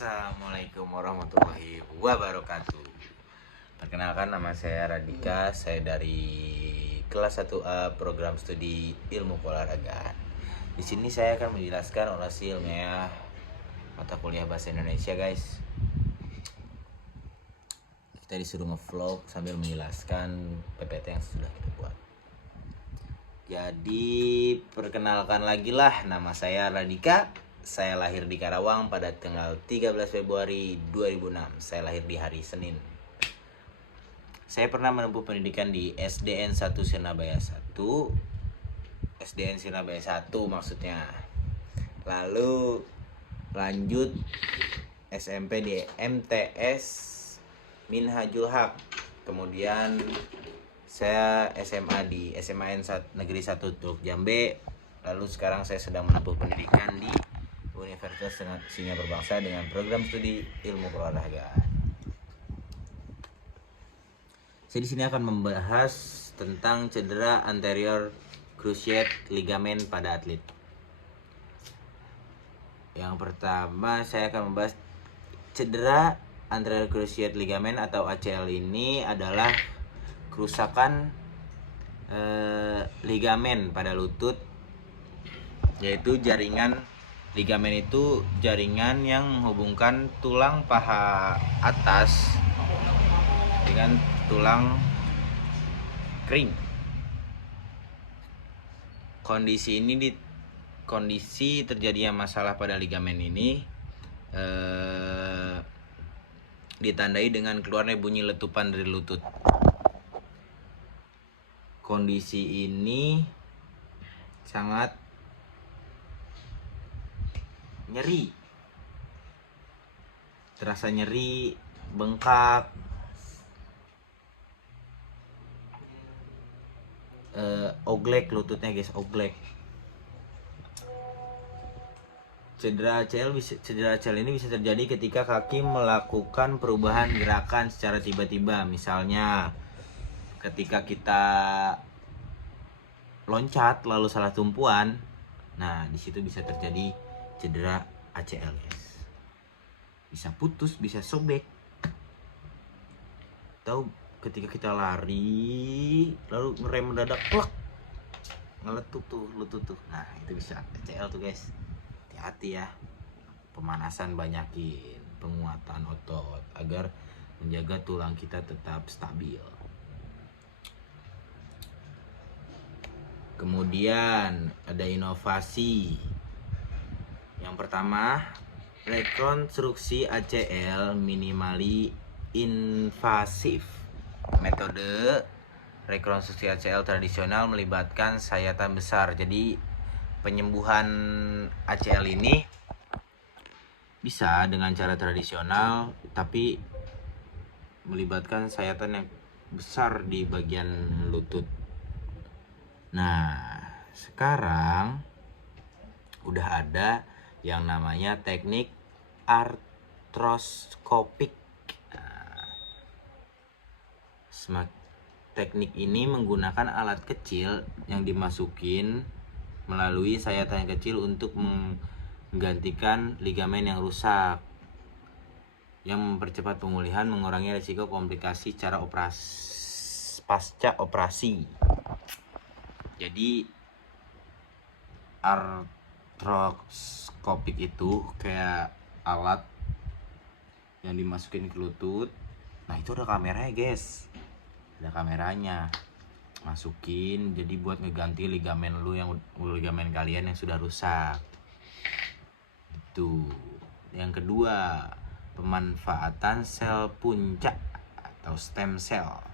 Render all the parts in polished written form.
Assalamualaikum warahmatullahi wabarakatuh. Perkenalkan, nama saya Radika. Saya dari kelas 1A program studi ilmu keolahragaan. Di sini saya akan menjelaskan orasi ilmiah mata kuliah bahasa Indonesia, guys. Kita disuruh nge-vlog sambil menjelaskan PPT yang sudah kita buat. Jadi perkenalkan lagi lah, nama saya Radika. Saya lahir di Karawang pada tanggal 13 Februari 2006. Saya lahir di hari Senin. Saya pernah menempuh pendidikan di SDN 1 Sirnabaya 1. SDN Sirnabaya 1 maksudnya. Lalu lanjut SMP di MTS Minhajul Haq. Kemudian saya SMA di SMAN Negeri 1 Teluk Jambe. Lalu sekarang saya sedang menempuh pendidikan di Universitas Sinyal Berbangsa dengan program studi ilmu keolahragaan. Saya di sini akan membahas tentang cedera anterior cruciate ligamen pada atlet. Yang pertama saya akan membahas cedera anterior cruciate ligamen atau ACL. Ini adalah kerusakan ligamen pada lutut, yaitu jaringan. Ligamen itu jaringan yang menghubungkan tulang paha atas dengan tulang kring. Kondisi terjadinya masalah pada ligamen ini ditandai dengan keluarnya bunyi letupan dari lutut. Kondisi ini sangat nyeri, terasa nyeri, bengkak, oglek lututnya, guys, oglek. Cedera ACL ini bisa terjadi ketika kaki melakukan perubahan gerakan secara tiba-tiba. Misalnya ketika kita loncat lalu salah tumpuan, nah di situ bisa terjadi cedera ACL, guys. Bisa putus, bisa sobek. Tahu ketika kita lari lalu ngerem mendadak, plak, ngeletup tuh lutut tuh. Nah, itu bisa ACL tuh, guys. Hati-hati ya. Pemanasan banyakin, penguatan otot agar menjaga tulang kita tetap stabil. Kemudian ada inovasi. Yang pertama, rekonstruksi ACL minimally invasif. Metode rekonstruksi ACL tradisional melibatkan sayatan besar. Jadi penyembuhan ACL ini bisa dengan cara tradisional, tapi melibatkan sayatan yang besar di bagian lutut. Nah, sekarang udah ada yang namanya teknik artroskopik. Teknik ini menggunakan alat kecil yang dimasukin melalui sayatan yang kecil untuk menggantikan ligamen yang rusak, yang mempercepat pemulihan, mengurangi risiko komplikasi pasca operasi. Jadi artroskopik itu kayak alat yang dimasukin ke lutut. Nah, itu ada kameranya, guys. Ada kameranya. Masukin, jadi buat ngeganti ligamen kalian yang sudah rusak. Itu. Yang kedua, pemanfaatan sel punca atau stem cell.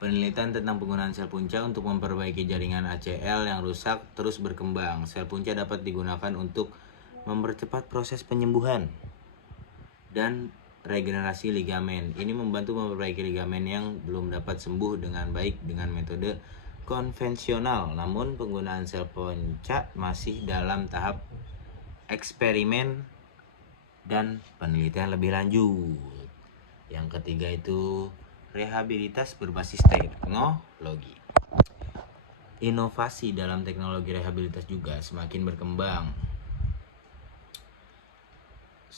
Penelitian tentang penggunaan sel punca untuk memperbaiki jaringan ACL yang rusak terus berkembang. Sel punca dapat digunakan untuk mempercepat proses penyembuhan dan regenerasi ligamen. Ini membantu memperbaiki ligamen yang belum dapat sembuh dengan baik dengan metode konvensional. Namun penggunaan sel punca masih dalam tahap eksperimen dan penelitian lebih lanjut. Yang ketiga itu rehabilitas berbasis teknologi. Inovasi dalam teknologi rehabilitas juga semakin berkembang.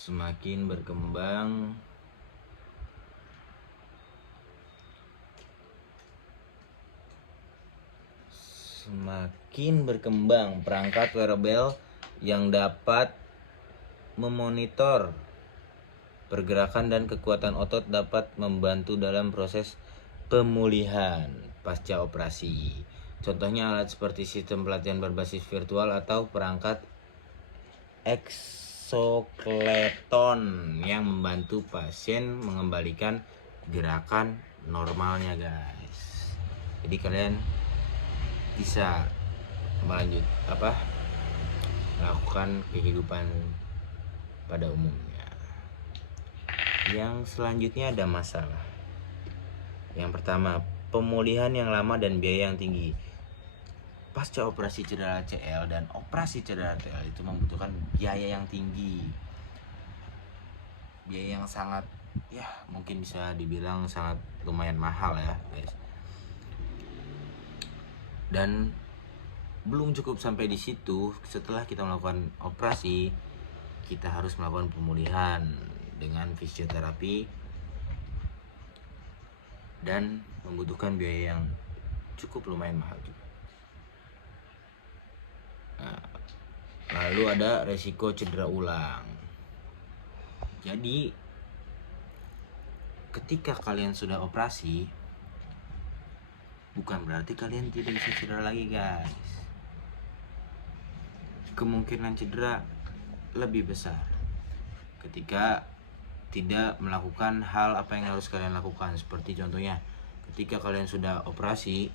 semakin berkembang perangkat wearable yang dapat memonitor pergerakan dan kekuatan otot dapat membantu dalam proses pemulihan pasca operasi. Contohnya alat seperti sistem pelatihan berbasis virtual atau perangkat exoskeleton yang membantu pasien mengembalikan gerakan normalnya, guys. Jadi kalian bisa melakukan kehidupan pada umumnya. Yang selanjutnya ada masalah. Yang pertama, pemulihan yang lama dan biaya yang tinggi. Pasca operasi cedera ACL dan operasi cedera ACL itu membutuhkan biaya yang tinggi. Biaya yang sangat, ya mungkin bisa dibilang sangat lumayan mahal ya, guys. Dan belum cukup sampai di situ. Setelah kita melakukan operasi, kita harus melakukan pemulihan dengan fisioterapi dan membutuhkan biaya yang cukup lumayan mahal juga. Lalu ada resiko cedera ulang. Jadi ketika kalian sudah operasi, bukan berarti kalian tidak bisa cedera lagi, guys. Kemungkinan cedera lebih besar ketika tidak melakukan hal apa yang harus kalian lakukan. Seperti contohnya, ketika kalian sudah operasi,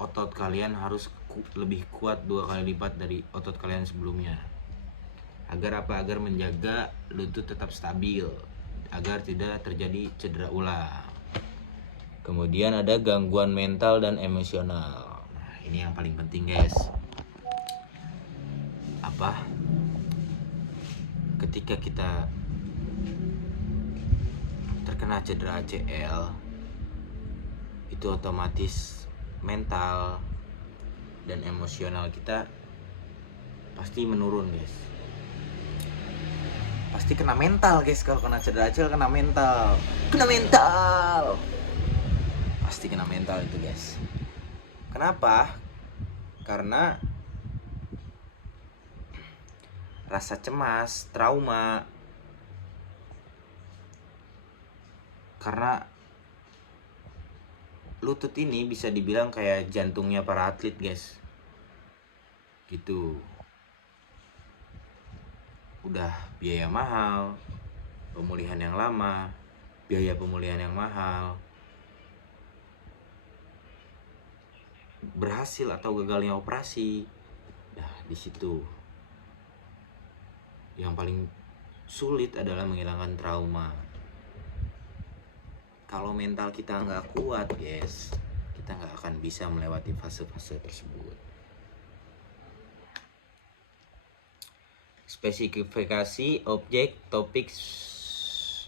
otot kalian harus lebih kuat 2 kali lipat dari otot kalian sebelumnya. Agar menjaga lutut tetap stabil, agar tidak terjadi cedera ulang. Kemudian ada gangguan mental dan emosional. Nah, ini yang paling penting, guys. Ketika kita terkena cedera ACL, itu otomatis mental dan emosional kita pasti menurun, guys. Pasti kena mental, guys. Kalau kena cedera ACL kena mental. Pasti kena mental itu, guys. Kenapa? Karena rasa cemas, trauma. Karena lutut ini bisa dibilang kayak jantungnya para atlet, guys. Gitu. Udah biaya mahal, pemulihan yang lama, biaya pemulihan yang mahal. Berhasil atau gagalnya operasi. Nah, di situ yang paling sulit adalah menghilangkan trauma. Kalau mental kita nggak kuat, guys, kita nggak akan bisa melewati fase-fase tersebut. Spesifikasi objek, topik,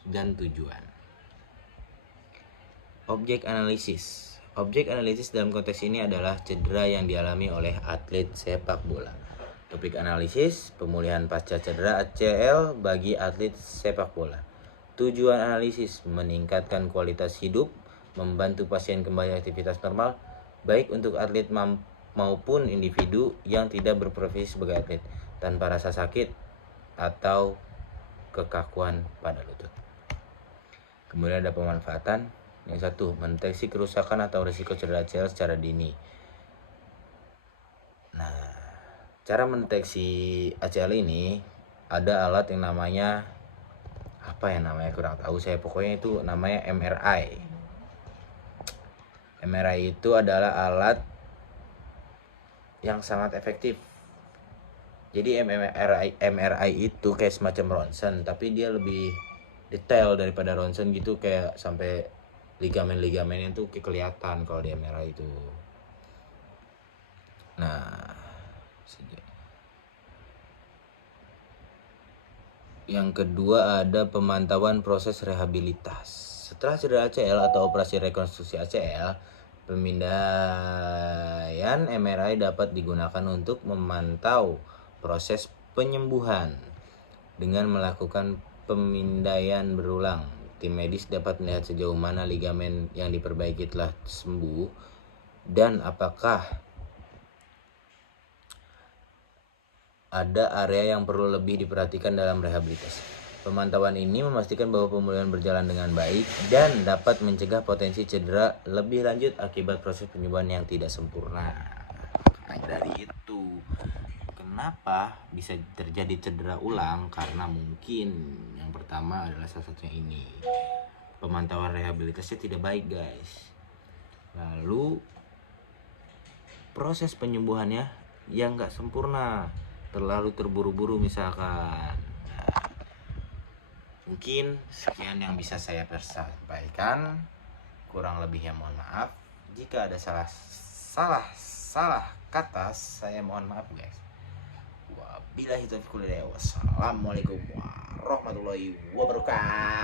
dan tujuan. Objek analisis. Objek analisis dalam konteks ini adalah cedera yang dialami oleh atlet sepak bola. Topik analisis, pemulihan pasca cedera ACL bagi atlet sepak bola. Tujuan analisis, meningkatkan kualitas hidup, membantu pasien kembali aktivitas normal, baik untuk atlet maupun individu yang tidak berprofesi sebagai atlet, tanpa rasa sakit atau kekakuan pada lutut. Kemudian ada pemanfaatan. Yang satu, mendeteksi kerusakan atau risiko cedera ACL secara dini. Nah, cara mendeteksi ACL ini ada alat yang namanya kurang tahu saya, pokoknya itu namanya MRI. MRI itu adalah alat yang sangat efektif. Jadi MRI itu kayak semacam ronsen, tapi dia lebih detail daripada ronsen gitu, kayak sampai ligamen-ligamennya tuh kelihatan kalau di MRI itu. Nah, yang kedua ada pemantauan proses rehabilitas. Setelah cedera ACL atau operasi rekonstruksi ACL, pemindaian MRI dapat digunakan untuk memantau proses penyembuhan dengan melakukan pemindaian berulang. Tim medis dapat melihat sejauh mana ligamen yang diperbaiki telah sembuh dan apakah ada area yang perlu lebih diperhatikan dalam rehabilitasi. Pemantauan ini memastikan bahwa pemulihan berjalan dengan baik dan dapat mencegah potensi cedera lebih lanjut akibat proses penyembuhan yang tidak sempurna. Dari itu, kenapa bisa terjadi cedera ulang? Karena mungkin yang pertama adalah salah satunya ini, pemantauan rehabilitasi tidak baik, guys. Lalu proses penyembuhannya yang nggak sempurna, terlalu terburu-buru misalkan. Mungkin sekian yang bisa saya sampaikan. Kurang lebihnya mohon maaf. Jika ada salah kata, saya mohon maaf, guys. Wabillahi taufiq wal hidayah. Wassalamualaikum warahmatullahi wabarakatuh.